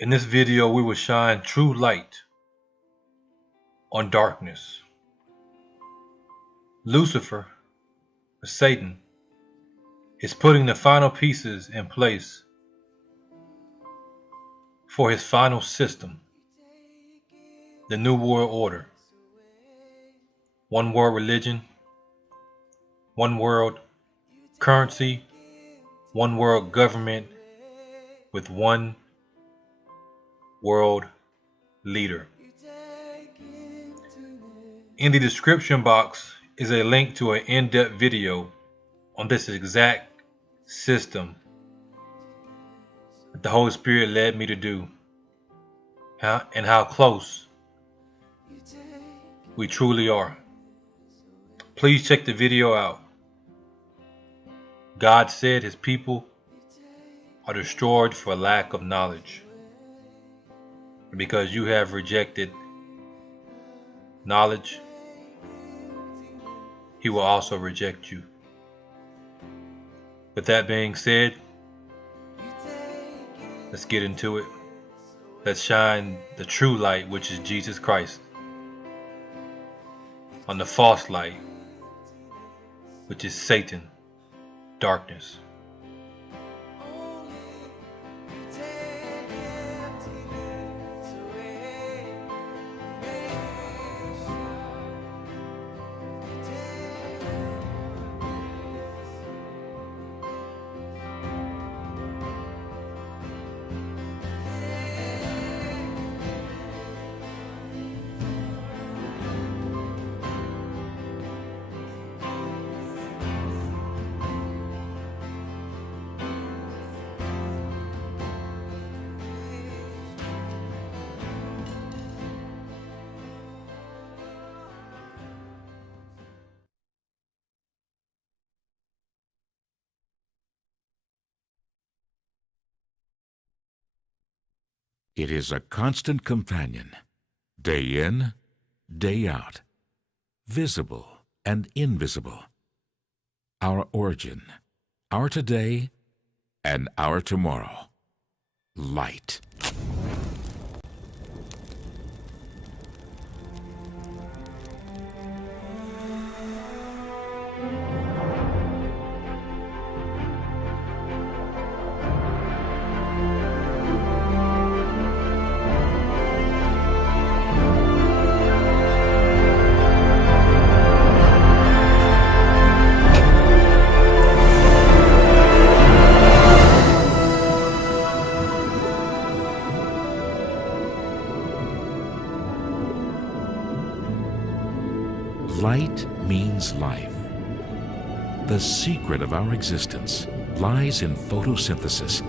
In this video, we will shine true light on darkness. Lucifer, or Satan, is putting the final pieces in place for his final system, the New World Order. One world religion, one world currency, one world government with one world leader. In the description box is a link to an in-depth video on this exact system that the Holy Spirit led me to do, and how close we truly are. Please check the video out. God said his people are destroyed for lack of knowledge. Because you have rejected knowledge, he will also reject you. With that being said, let's get into it. Let's shine the true light, which is Jesus Christ, on the false light, which is Satan, darkness. It is a constant companion, day in, day out, visible and invisible. Our origin, our today, and our tomorrow. Light. Light means life. The secret of our existence lies in photosynthesis.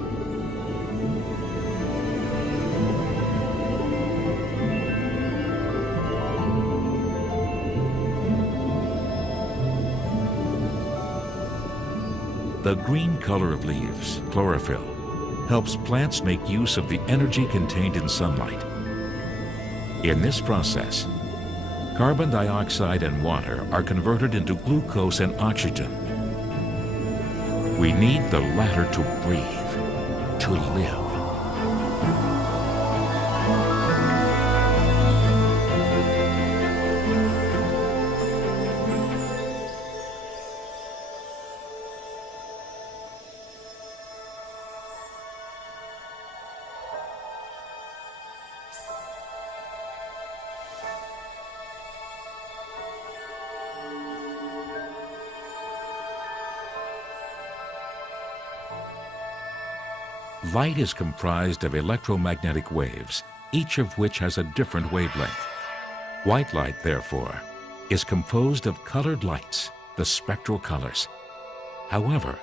The green color of leaves, chlorophyll, helps plants make use of the energy contained in sunlight. In this process, carbon dioxide and water are converted into glucose and oxygen. We need the latter to breathe, to live. Light is comprised of electromagnetic waves, each of which has a different wavelength. White light, therefore, is composed of colored lights, the spectral colors. However,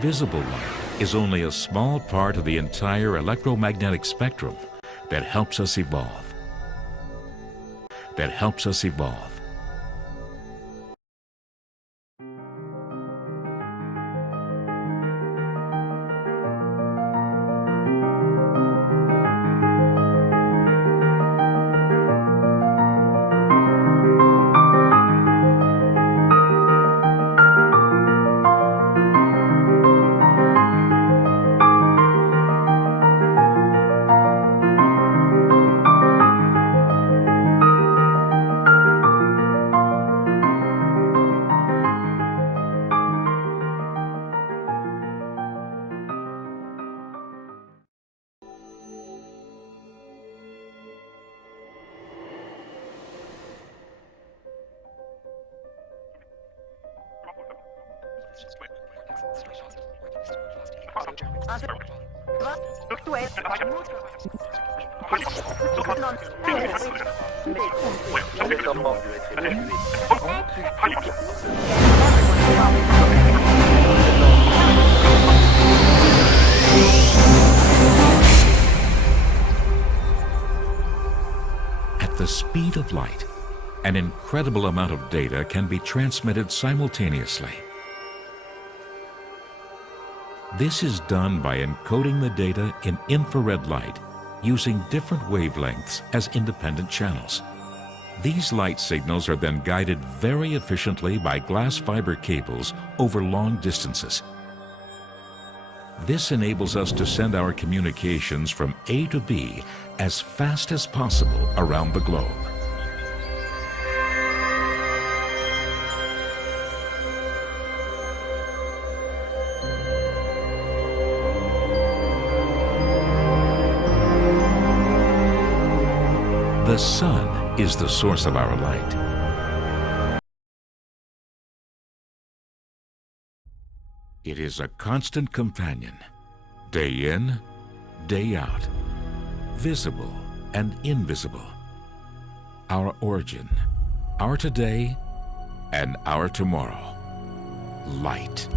visible light is only a small part of the entire electromagnetic spectrum that helps us evolve. At the speed of light, an incredible amount of data can be transmitted simultaneously. This is done by encoding the data in infrared light using different wavelengths as independent channels. These light signals are then guided very efficiently by glass fiber cables over long distances. This enables us to send our communications from A to B as fast as possible around the globe. The sun is the source of our light. It is a constant companion, day in, day out, visible and invisible. Our origin, our today, and our tomorrow. Light.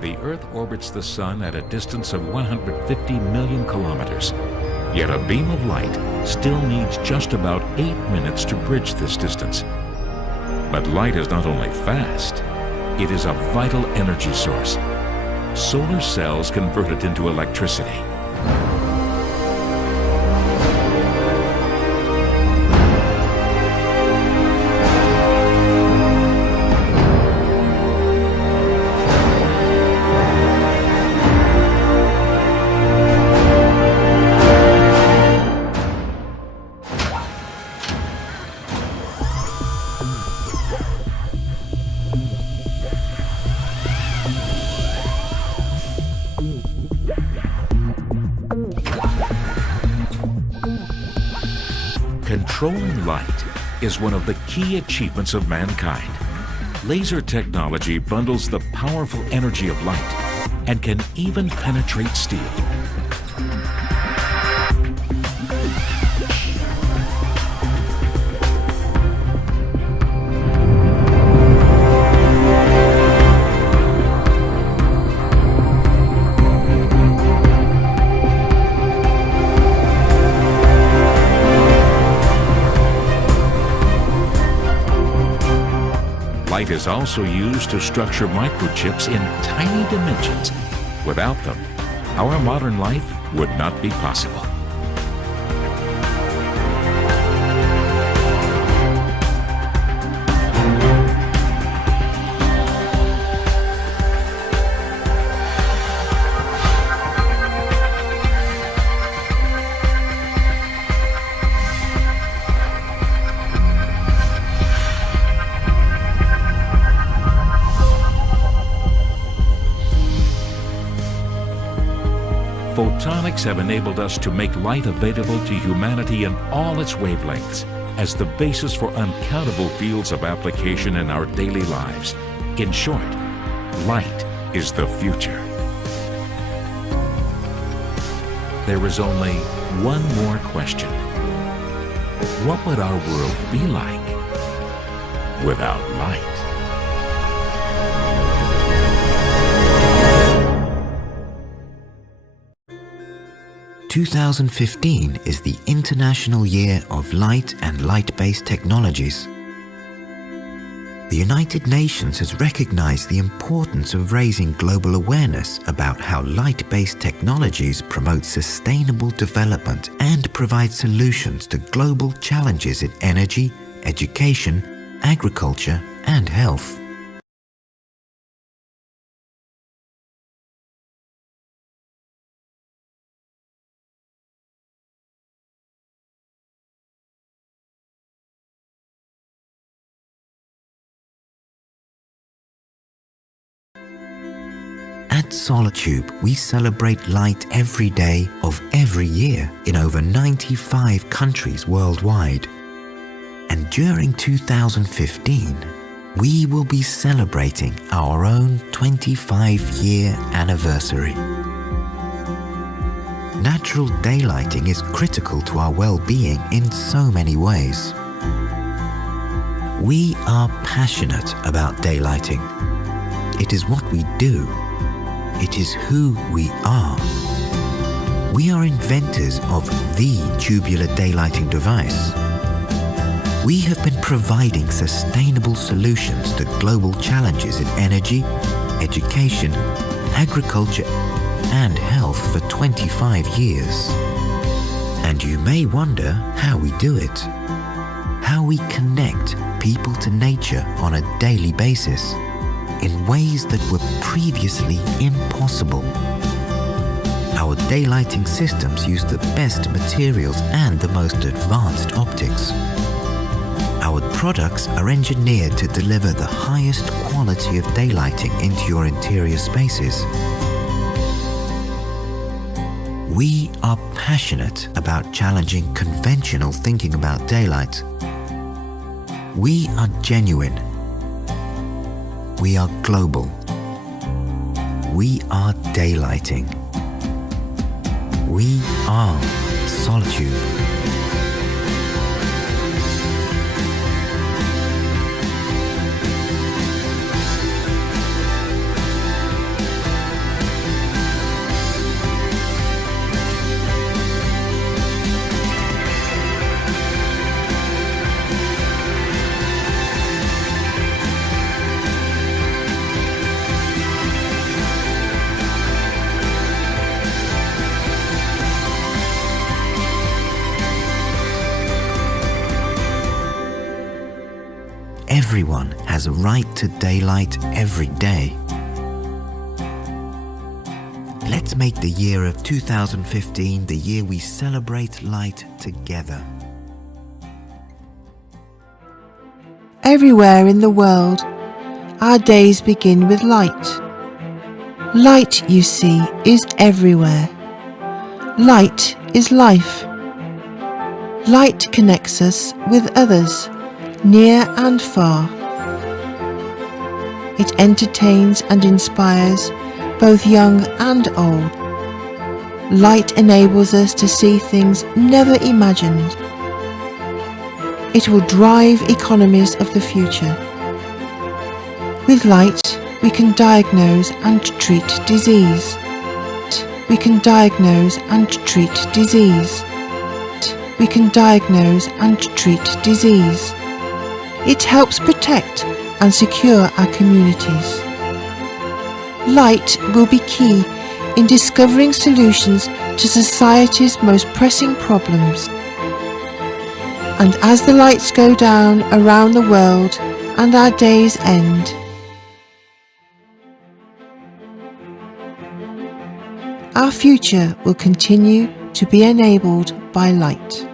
The Earth orbits the Sun at a distance of 150 million kilometers. Yet a beam of light still needs just about 8 minutes to bridge this distance. But light is not only fast, it is a vital energy source. Solar cells convert it into electricity. Controlling light is one of the key achievements of mankind. Laser technology bundles the powerful energy of light and can even penetrate steel. Light is also used to structure microchips in tiny dimensions. Without them, our modern life would not be possible. Photonics have enabled us to make light available to humanity in all its wavelengths as the basis for uncountable fields of application in our daily lives. In short, light is the future. There is only one more question. What would our world be like without light? 2015 is the International Year of Light and Light-Based Technologies. The United Nations has recognized the importance of raising global awareness about how light-based technologies promote sustainable development and provide solutions to global challenges in energy, education, agriculture, and health. At Solitube, we celebrate light every day of every year in over 95 countries worldwide. And during 2015, we will be celebrating our own 25-year anniversary. Natural daylighting is critical to our well-being in so many ways. We are passionate about daylighting. It is what we do. It is who we are. We are inventors of the tubular daylighting device. We have been providing sustainable solutions to global challenges in energy, education, agriculture, and health for 25 years. And you may wonder how we do it. How we connect people to nature on a daily basis in ways that were previously impossible. Our daylighting systems use the best materials and the most advanced optics. Our products are engineered to deliver the highest quality of daylighting into your interior spaces. We are passionate about challenging conventional thinking about daylight. We are genuine. We are global. We are daylighting. We are Solitube. Everyone has a right to daylight every day. Let's make the year of 2015 the year we celebrate light together. Everywhere in the world, our days begin with light. Light, you see, is everywhere. Light is life. Light connects us with others, near and far. It entertains and inspires both young and old. Light enables us to see things never imagined. It will drive economies of the future. With light, we can diagnose and treat disease. We can diagnose and treat disease. We can diagnose and treat disease. It helps protect and secure our communities. Light will be key in discovering solutions to society's most pressing problems. And as the lights go down around the world and our days end, our future will continue to be enabled by light.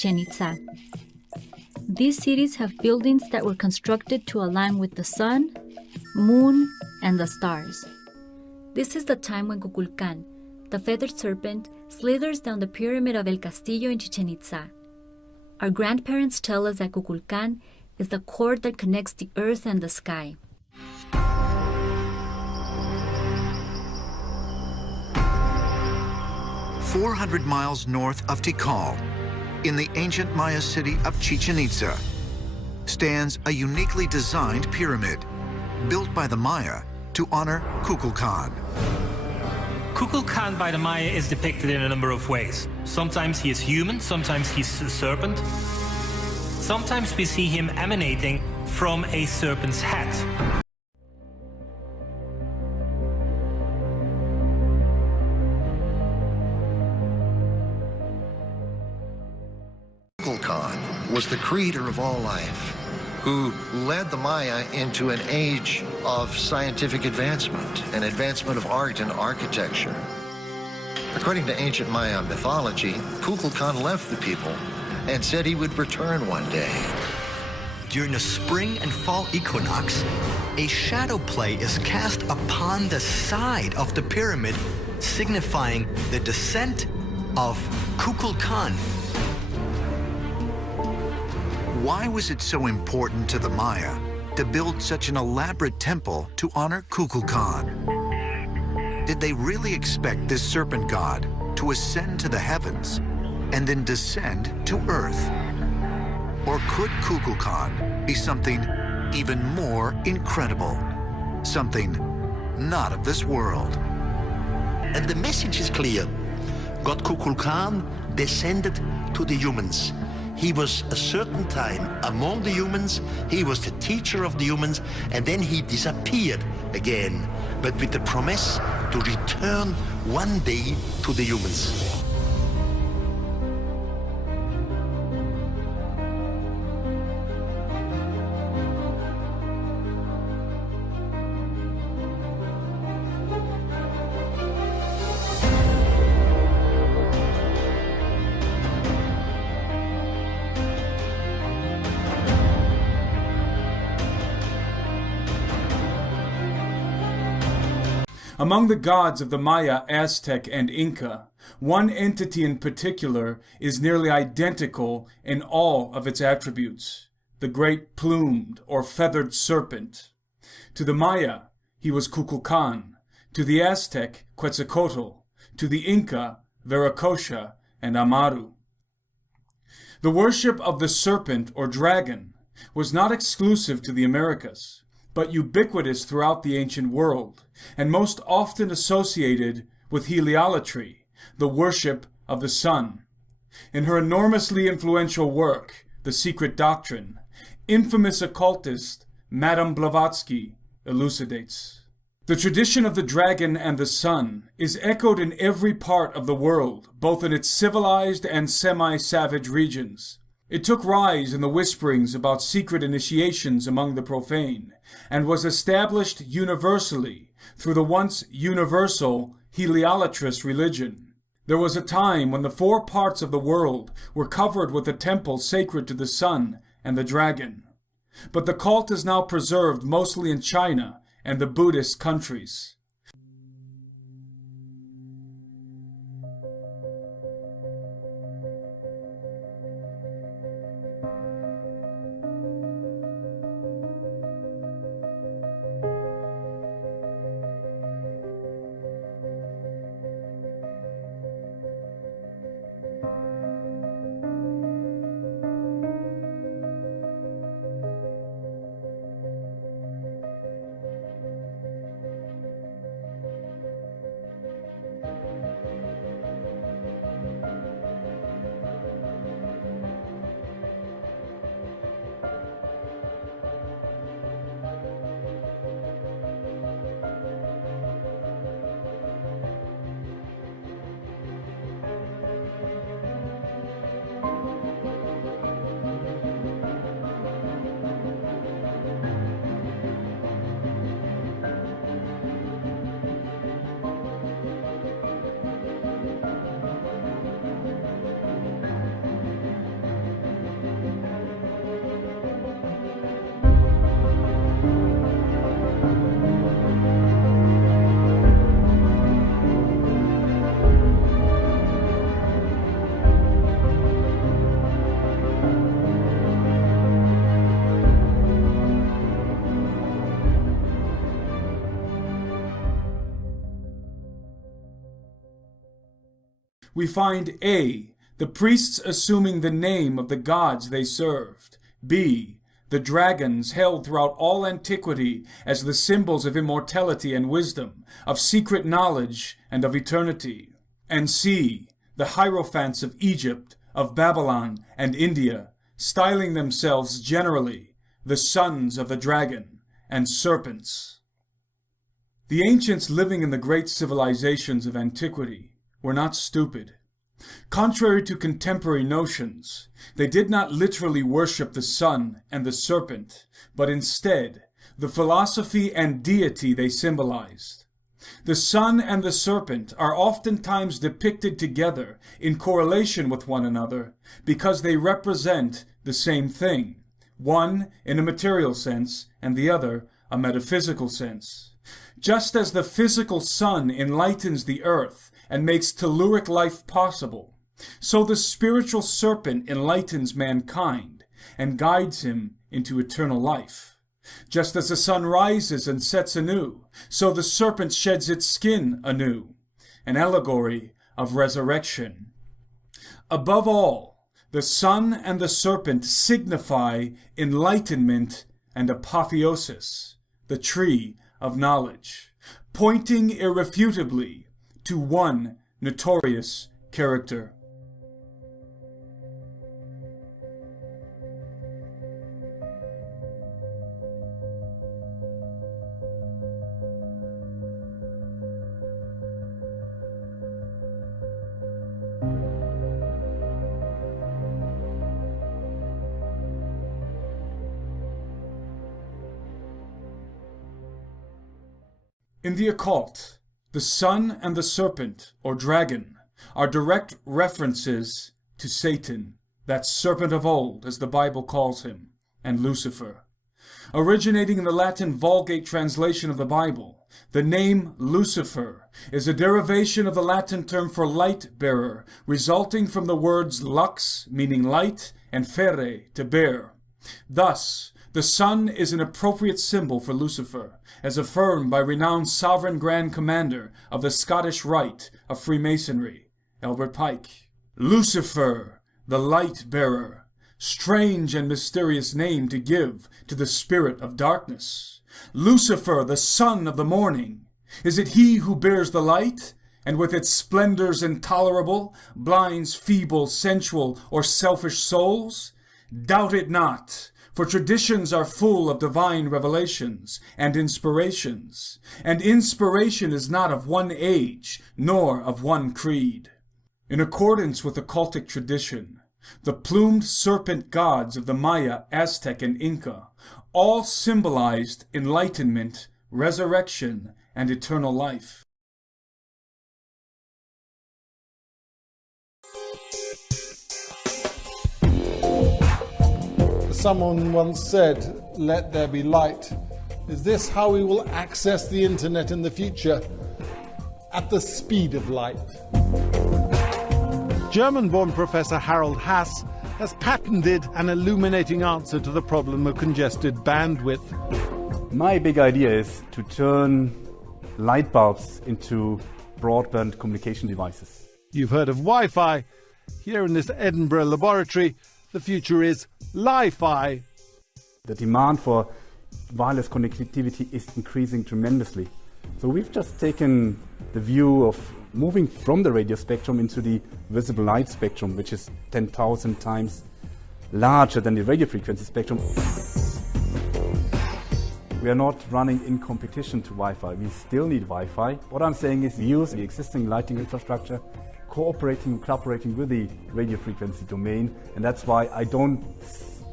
Chichen Itza. These cities have buildings that were constructed to align with the sun, moon, and the stars. This is the time when Kukulkan, the feathered serpent, slithers down the pyramid of El Castillo in Chichen Itza. Our grandparents tell us that Kukulkan is the cord that connects the earth and the sky. "400 miles north of Tikal, in the ancient Maya city of Chichen Itza, stands a uniquely designed pyramid built by the Maya to honor Kukulkan. Kukulkan by the Maya is depicted in a number of ways. Sometimes he is human, sometimes he's a serpent. Sometimes we see him emanating from a serpent's head. Kukulkan was the creator of all life, who led the Maya into an age of scientific advancement, an advancement of art and architecture. According to ancient Maya mythology, Kukulkan left the people and said he would return one day. During the spring and fall equinox, a shadow play is cast upon the side of the pyramid, signifying the descent of Kukulkan. Why was it so important to the Maya to build such an elaborate temple to honor Kukulkan? Did they really expect this serpent god to ascend to the heavens and then descend to earth? Or could Kukulkan be something even more incredible? Something not of this world? And the message is clear. God Kukulkan descended to the humans. He was a certain time among the humans, he was the teacher of the humans, and then he disappeared again, but with the promise to return one day to the humans. Among the gods of the Maya, Aztec, and Inca, one entity in particular is nearly identical in all of its attributes, the great plumed or feathered serpent. To the Maya, he was Kukulkan, to the Aztec, Quetzalcoatl, to the Inca, Viracocha, and Amaru. The worship of the serpent or dragon was not exclusive to the Americas, but ubiquitous throughout the ancient world, and most often associated with heliolatry, the worship of the sun. In her enormously influential work, The Secret Doctrine, infamous occultist Madame Blavatsky elucidates. The tradition of the dragon and the sun is echoed in every part of the world, both in its civilized and semi-savage regions. It took rise in the whisperings about secret initiations among the profane, and was established universally through the once universal heliolatrous religion. There was a time when the four parts of the world were covered with a temple sacred to the sun and the dragon. But the cult is now preserved mostly in China and the Buddhist countries. we find A, the priests assuming the name of the gods they served, B, the dragons held throughout all antiquity as the symbols of immortality and wisdom, of secret knowledge and of eternity, and C, the hierophants of Egypt, of Babylon and India, styling themselves generally the sons of the dragon and serpents. The ancients living in the great civilizations of antiquity were not stupid. Contrary to contemporary notions, they did not literally worship the sun and the serpent, but instead the philosophy and deity they symbolized. The sun and the serpent are oftentimes depicted together in correlation with one another because they represent the same thing, one in a material sense and the other a metaphysical sense. Just as the physical sun enlightens the earth and makes telluric life possible, so the spiritual serpent enlightens mankind and guides him into eternal life. Just as the sun rises and sets anew, so the serpent sheds its skin anew, an allegory of resurrection. Above all, the sun and the serpent signify enlightenment and apotheosis, the tree of knowledge, pointing irrefutably to one notorious character. In the occult, the sun and the serpent, or dragon, are direct references to Satan, that serpent of old, as the Bible calls him, and Lucifer. Originating in the Latin Vulgate translation of the Bible, the name Lucifer is a derivation of the Latin term for light-bearer, resulting from the words lux, meaning light, and ferre, to bear. Thus, the sun is an appropriate symbol for Lucifer, as affirmed by renowned Sovereign Grand Commander of the Scottish Rite of Freemasonry, Albert Pike. Lucifer, the light-bearer, strange and mysterious name to give to the spirit of darkness. Lucifer, the son of the morning, is it he who bears the light, and with its splendors intolerable, blinds feeble, sensual, or selfish souls? Doubt it not, for traditions are full of divine revelations and inspirations, and inspiration is not of one age, nor of one creed. In accordance with occultic tradition, the plumed serpent gods of the Maya, Aztec, and Inca all symbolized enlightenment, resurrection, and eternal life. Someone once said, "Let there be light." Is this how we will access the internet in the future? At the speed of light. German-born Professor Harald Hass has patented an illuminating answer to the problem of congested bandwidth. My big idea is to turn light bulbs into broadband communication devices. You've heard of Wi-Fi. Here in this Edinburgh laboratory, the future is Li-Fi. The demand for wireless connectivity is increasing tremendously. So we've just taken the view of moving from the radio spectrum into the visible light spectrum, which is 10,000 times larger than the radio frequency spectrum. We are not running in competition to Wi-Fi. We still need Wi-Fi. What I'm saying is use the existing lighting infrastructure, cooperating with the radio frequency domain, and that's why I don't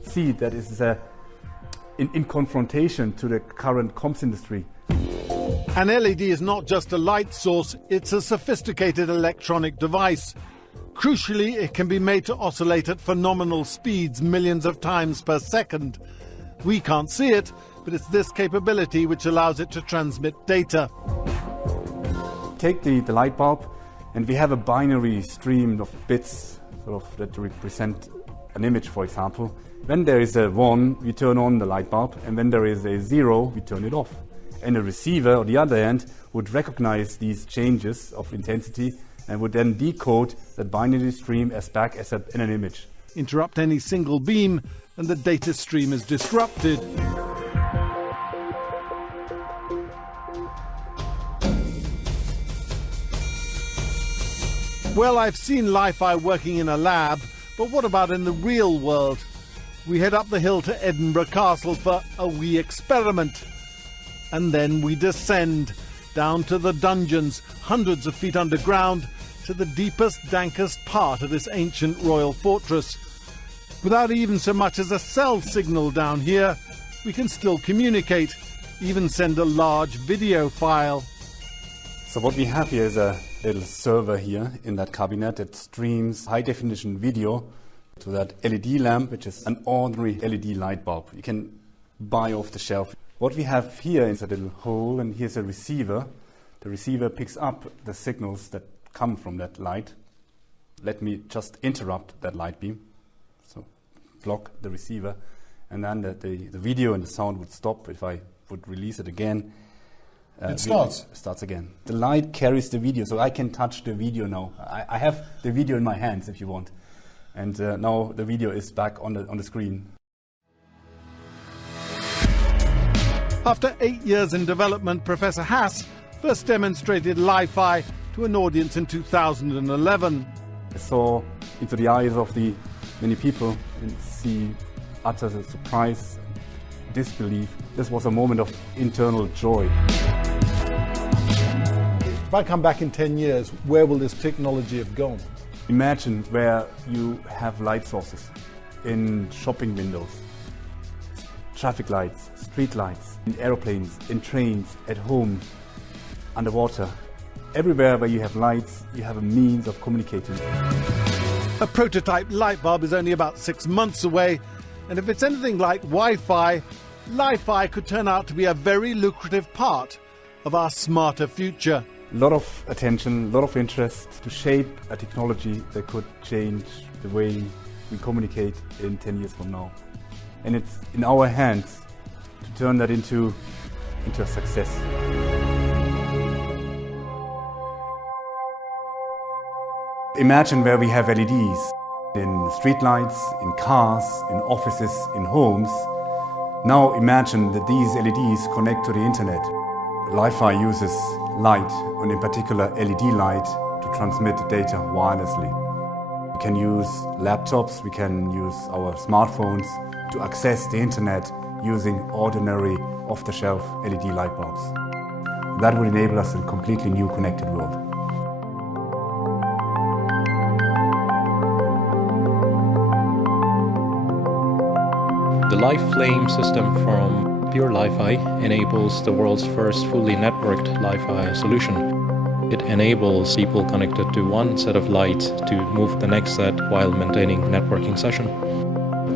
see that it's in confrontation to the current comms industry. An LED is not just a light source, it's a sophisticated electronic device. Crucially, it can be made to oscillate at phenomenal speeds, millions of times per second. We can't see it, but it's this capability which allows it to transmit data. Take the light bulb, and we have a binary stream of bits that represent an image, for example. When there is a 1, we turn on the light bulb, and when there is a 0, we turn it off. And a receiver, on the other hand, would recognize these changes of intensity and would then decode that binary stream as back as in an image. Interrupt any single beam and the data stream is disrupted. Well, I've seen Li-Fi working in a lab, but what about in the real world? We head up the hill to Edinburgh Castle for a wee experiment. And then we descend down to the dungeons, hundreds of feet underground, to the deepest, dankest part of this ancient royal fortress. Without even so much as a cell signal down here, we can still communicate, even send a large video file. So what we have here is a little server here in that cabinet that streams high-definition video to that LED lamp, which is an ordinary LED light bulb you can buy off the shelf. What we have here is a little hole, and here's a receiver. The receiver picks up the signals that come from that light. Let me just interrupt that light beam. So block the receiver, and then the video and the sound would stop. If I would release it again, it starts again. The light carries the video, so I can touch the video now. I have the video in my hands if you want. And now the video is back on the screen. After 8 years in development, Professor Haas first demonstrated Li-Fi to an audience in 2011. I saw into the eyes of the many people and see utter surprise, disbelief. This was a moment of internal joy. If I come back in 10 years, where will this technology have gone? Imagine where you have light sources in shopping windows, traffic lights, street lights, in aeroplanes, in trains, at home, underwater. Everywhere where you have lights, you have a means of communicating. A prototype light bulb is only about 6 months away, and if it's anything like Wi-Fi, Li-Fi could turn out to be a very lucrative part of our smarter future. A lot of attention, a lot of interest to shape a technology that could change the way we communicate in 10 years from now. And it's in our hands to turn that into a success. Imagine where we have LEDs in streetlights, in cars, in offices, in homes. Now imagine that these LEDs connect to the internet. Li-Fi uses light, and in particular LED light, to transmit data wirelessly. We can use laptops, we can use our smartphones to access the internet using ordinary off-the-shelf LED light bulbs. That will enable us a completely new connected world. The LiFlame system from Pure Li-Fi enables the world's first fully networked Li-Fi solution. It enables people connected to one set of lights to move the next set while maintaining networking session.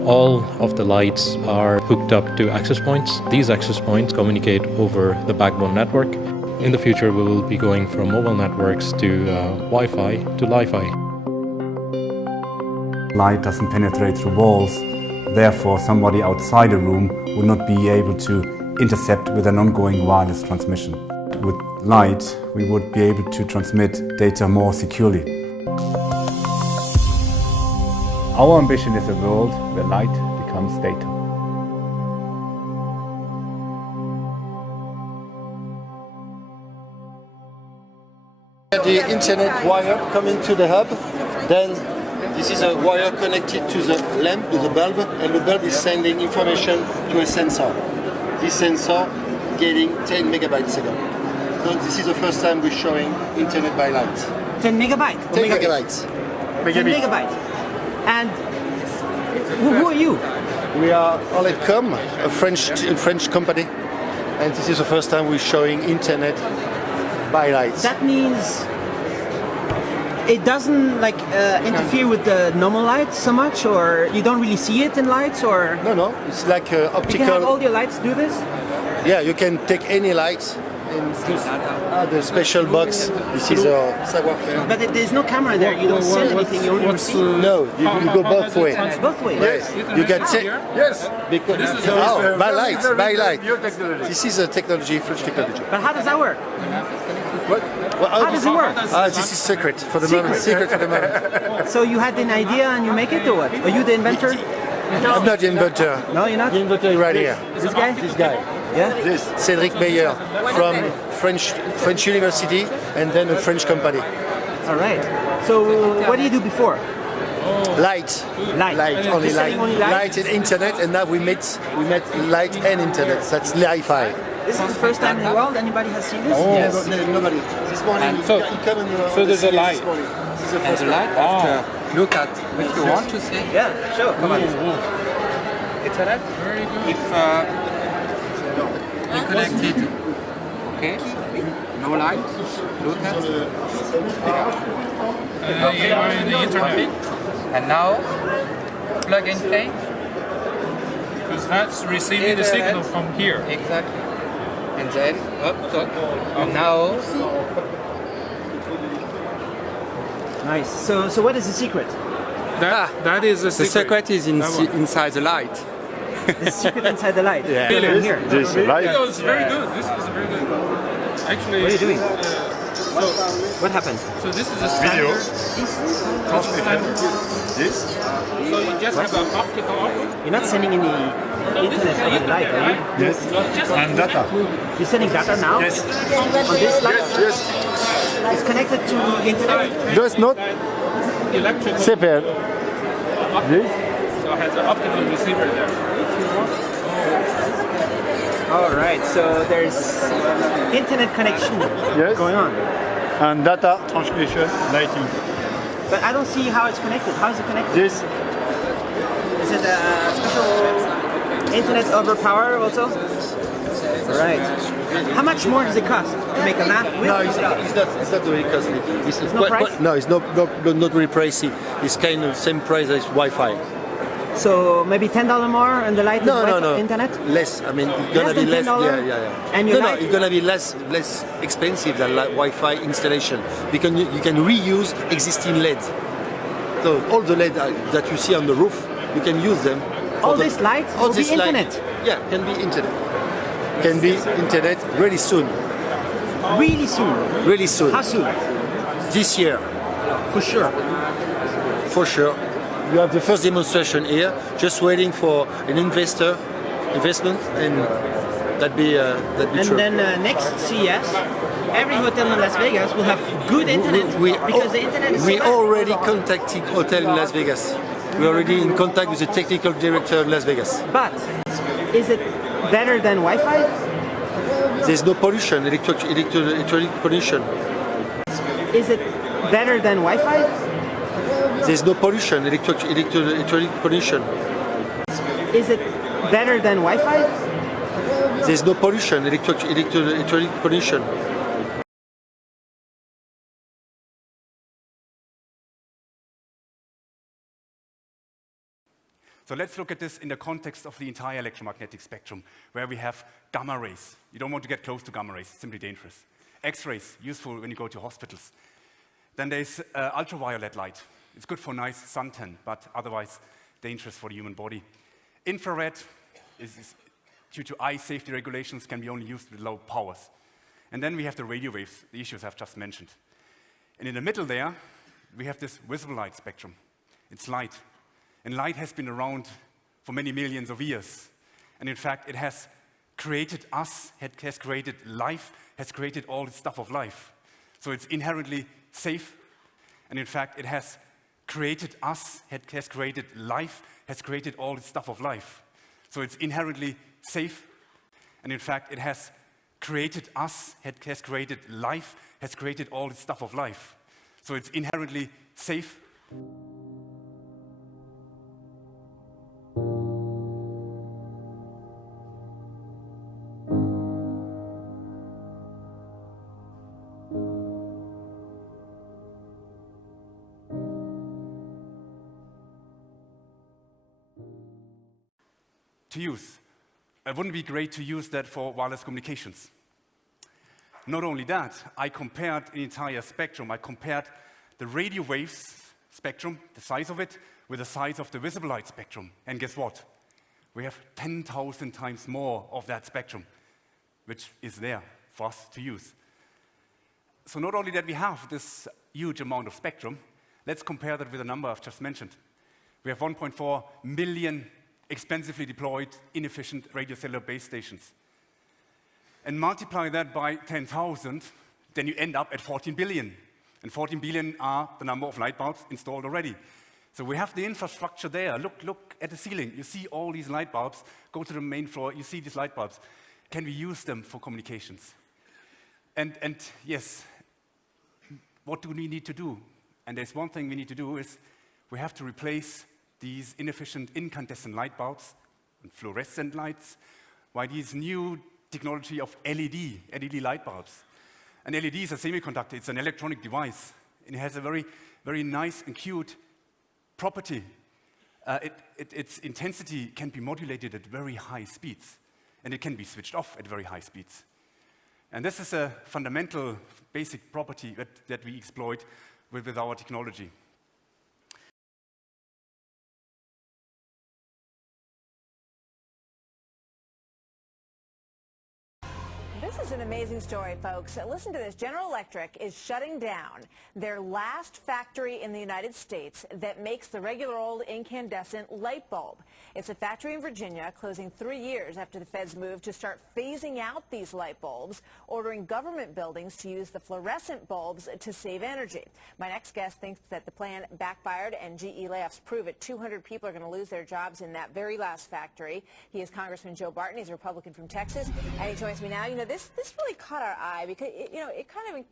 All of the lights are hooked up to access points. These access points communicate over the backbone network. In the future, we will be going from mobile networks to Wi-Fi to Li-Fi. Light doesn't penetrate through walls. Therefore, somebody outside a room would not be able to intercept with an ongoing wireless transmission. With light, we would be able to transmit data more securely. Our ambition is a world where light becomes data. The internet wire coming to the hub, then this is a wire connected to the lamp, to the bulb, and the bulb is sending information to a sensor. This sensor getting 10 megabytes a second. So this is the first time we're showing internet by light. 10 megabytes? 10 megabytes. 10 megabytes. And who are you? We are Oletcom, a French company, and this is the first time we're showing internet by lights. That means it doesn't interfere with the normal light so much, or you don't really see it in lights, or? No, it's like optical. You can have all your lights do this? Yeah, you can take any lights the special box. This is our savoir-faire. But there's no camera there. You don't send anything. You only receive. No, you go both ways. Both ways. Yes, you can take. Yes, because by light. This is a technology, French technology. But how does that work? What? How does it work? This is secret for the moment. Secret for the moment. So you had an idea and you make it, or what? Are you the inventor? I'm not the inventor. No, you're not? The inventor right here. This guy? This guy. Yeah? This. Cédric Meyer from French University and then a French company. All right. So what do you do before? Light. Only light. Light and internet, and now we met light and internet. That's Li-Fi. This is the first time in the world anybody has seen this? Oh. Yes. Nobody. This morning so there's a light. This is the And first the light after look at if you want to see. Yeah, sure. Come on. Internet. Very good. If you connect it, okay. No light. Look at. You are in the internet. And now plug and play. Because that's receiving the signal from here. Exactly. And then up. And now. Nice. So what is the secret? That is the secret is inside the light. The secret inside the light. Yeah. Here. This light. It's very good. This is very good. Actually, what are you doing? What happened? So this is a standard transmission. This. So you just have an optical output. You're not sending any internet over the light, are you? Yes. And data. You're sending data now? Yes. On this light? Yes. It's connected to the internet? Just not electrical. separate. This. So it has an optical receiver there. All right, so there's internet connection going on. And data transmission, lighting. But I don't see how it's connected. How is it connected? This. Is it a special internet over power also? All right. How much more does it cost to make a map? No, it's not very costly. It's no price? No, it's not very pricey. It's kind of same price as Wi-Fi. So maybe $10 more and the light no. internet? Less. I mean, it's gonna be less. Yeah. And your light? It's gonna be less expensive than Wi-Fi installation because you can reuse existing LED. So all the LED that you see on the roof, you can use them. All this light will be internet? Yeah, can be internet. Can be internet really soon. Really soon? Really soon. How soon? This year. For sure. For sure. You have the first demonstration here, just waiting for an investment, and that'd be true. And then next CES, every hotel in Las Vegas will have good internet because the internet is. We already contacted hotel in Las Vegas. We're already in contact with the technical director in Las Vegas. But is it better than Wi-Fi? There's no pollution, electronic pollution. Is it better than Wi-Fi? There's no pollution, electronic pollution. Is it better than Wi-Fi? There's no pollution, electronic pollution. So let's look at this in the context of the entire electromagnetic spectrum, where we have gamma rays. You don't want to get close to gamma rays, it's simply dangerous. X-rays, useful when you go to hospitals. Then there's ultraviolet light. It's good for nice suntan, but otherwise dangerous for the human body. Infrared is due to eye safety regulations, can be only used with low powers. And then we have the radio waves, the issues I've just mentioned. And in the middle there, we have this visible light spectrum. It's light. And light has been around for many millions of years. And in fact, it has created us, it has created life, has created all the stuff of life. So it's inherently safe. And in fact, it has created us, it has created life, has created all the stuff of life. So it's inherently safe. And in fact, it has created us, it has created life, has created all the stuff of life. So it's inherently safe. To use. It wouldn't be great to use that for wireless communications. Not only that, I compared the entire spectrum. I compared the radio waves spectrum, the size of it, with the size of the visible light spectrum. And guess what? We have 10,000 times more of that spectrum, which is there for us to use. So not only that we have this huge amount of spectrum, let's compare that with the number I've just mentioned. We have 1.4 million expensively deployed, inefficient radio cellular base stations. And multiply that by 10,000, then you end up at 14 billion. And 14 billion are the number of light bulbs installed already. So we have the infrastructure there. Look at the ceiling. You see all these light bulbs. Go to the main floor. You see these light bulbs. Can we use them for communications? And yes, what do we need to do? And there's one thing we need to do is we have to replace these inefficient incandescent light bulbs and fluorescent lights by these new technology of LED light bulbs. An LED is a semiconductor. It's an electronic device. And it has a very, very nice and cute property. Its intensity can be modulated at very high speeds. And it can be switched off at very high speeds. And this is a fundamental, basic property that we exploit with our technology. This is an amazing story, folks. Listen to this. General Electric is shutting down their last factory in the United States that makes the regular old incandescent light bulb. It's a factory in Virginia, closing 3 years after the feds moved to start phasing out these light bulbs, ordering government buildings to use the fluorescent bulbs to save energy. My next guest thinks that the plan backfired and GE layoffs prove it. 200 people are going to lose their jobs in that very last factory. He is Congressman Joe Barton. He's a Republican from Texas, and he joins me now. You know, this really caught our eye because, it kind of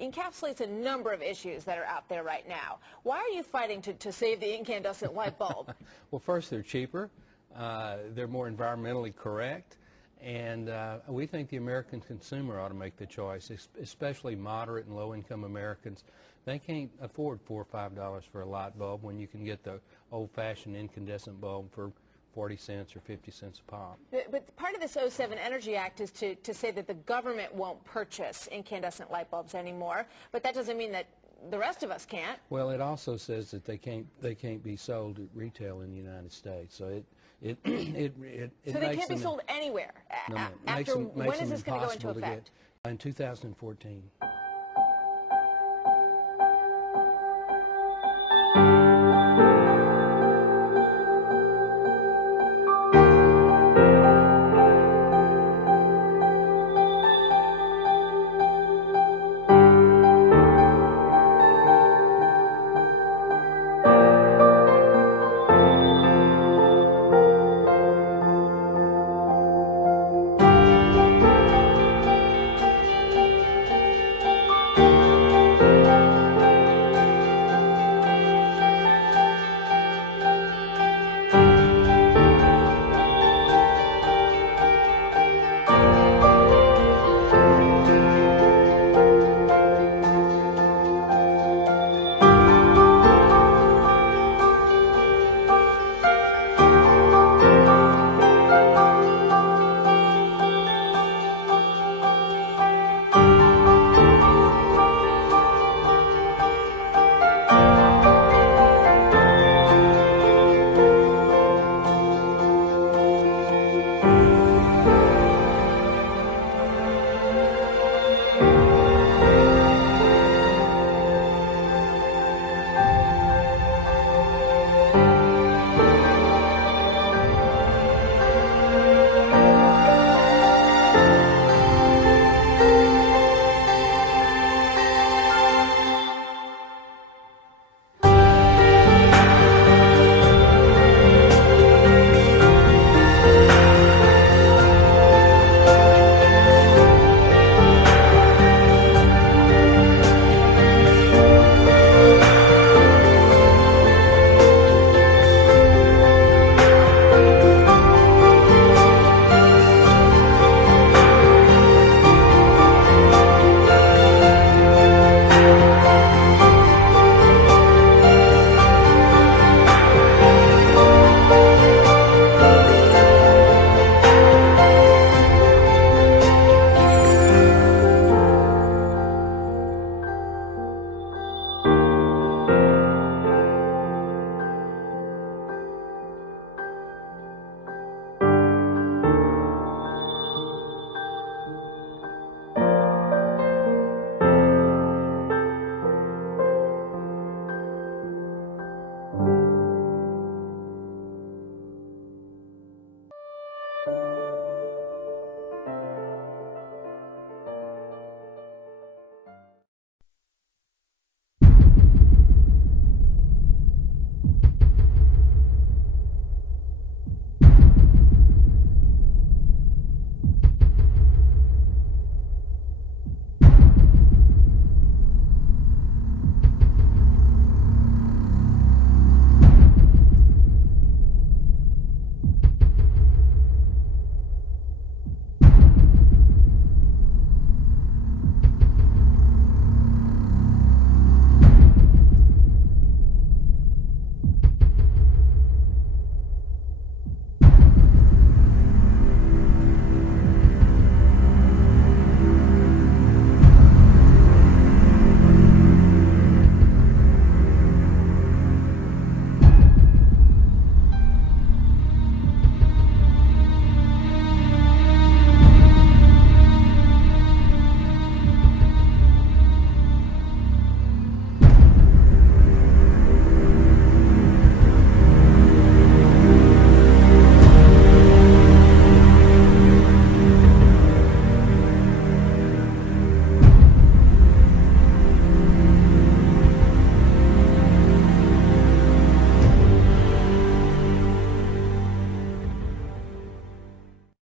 encapsulates a number of issues that are out there right now. Why are you fighting to save the incandescent light bulb? Well, first, they're cheaper. They're more environmentally correct. And we think the American consumer ought to make the choice, especially moderate and low-income Americans. They can't afford $4 or $5 for a light bulb when you can get the old-fashioned incandescent bulb for 40 cents or 50 cents a pop. But part of this 07 Energy Act is to say that the government won't purchase incandescent light bulbs anymore, but that doesn't mean that the rest of us can't. Well, it also says that they can't be sold at retail in the United States. So it so they can't be sold anywhere. No, when is this going to go into effect? In 2014.